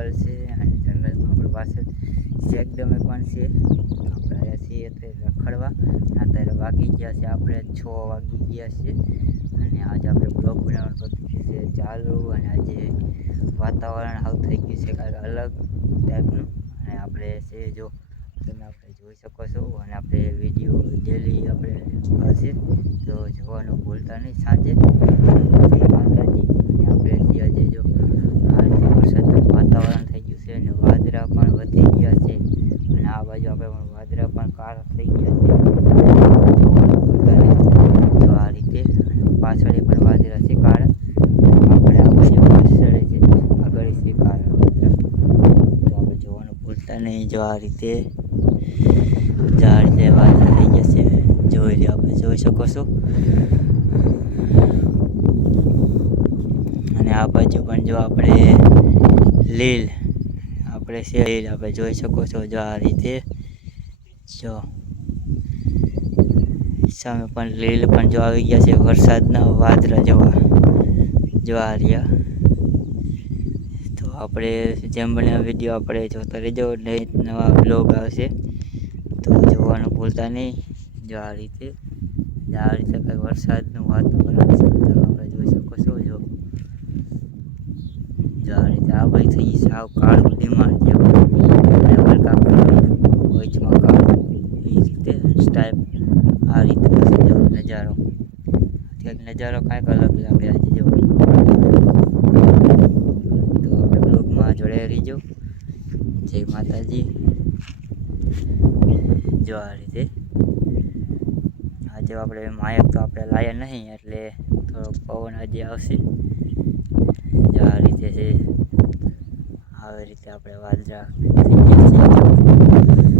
જંગલ છે અને જંગલમાં આપણી પાસે એકદમ પણ છે. આપણે આવ્યા છીએ અત્યારે રખડવા. અત્યારે વાગી ગયા છે, આપણે 6 વાગી ગયા છે અને આજે આપણે બ્લોગ બનાવવાનું છે ચાલુ. અને આજે વાતાવરણ આવું થઈ ગયું છે કાંઈક અલગ ટાઈપનું. અને આપણે છે જો તમે આપણે જોઈ શકો છો. અને આપણે વિડીયો ડેલી આપણે હશે તો જોવાનું ભૂલતા નહીં સાંજે. માતાજી અને આપણે આજે જો આ રીતે વરસાદનું વાતાવરણ થઈ ગયું છે અને વાદળા પણ વધી ગયા છે. અને આ બાજુ આપણે વાદળા પણ કાળા થઈ ગયા છે. તો આ રીતે પાછળ પણ વાદળા છે કાળા. આપણે આ બાજુ પાછળ છે આગળ છે કાળા વાદળા. તો આપણે જોવાનું ભૂલતા નહીં. જો આ રીતે વાદળા થઈ જશે જોઈ લે, આપણે જોઈ શકો છો. અને આ બાજુ પણ જો આપણે લીલ આપણે છે લીલ આપણે જોઈ શકો છો. જો આ રીતે જો સામે પણ લીલ પણ જો આવી ગયા છે વરસાદના વાદળા જોવા જો આ રહ્યા. તો આપણે જેમ બને વિડીયો આપણે જોતા રહેજો, નવા બ્લોગ આવશે તો જોવાનું ભૂલતા નહીં. જો આ રીતે કંઈક વરસાદનું વાતાવરણ છે તો આપણે જોઈ શકો છો. જો આ રીતે આ ભાઈ થઈ ગઈ સાવ કાળું ડિમાન્ડ જેવું વચમાં કાળું એ રીતે સ્ટાઇપ આ રીતનો છે જો નજારો. નજારો કાંઈક અલગ લાગે આજે જો. તો આપણે બ્લોગમાં જોડાઈ રહીજો. જય માતાજી. જો આ રીતે આજે આપણે માયક તો આપણે લાયા નહીં એટલે થોડોક પવન આજે આવશે. જો આ રીતે છે આવી રીતે આપણે વાદળા થઈ ગયા છે.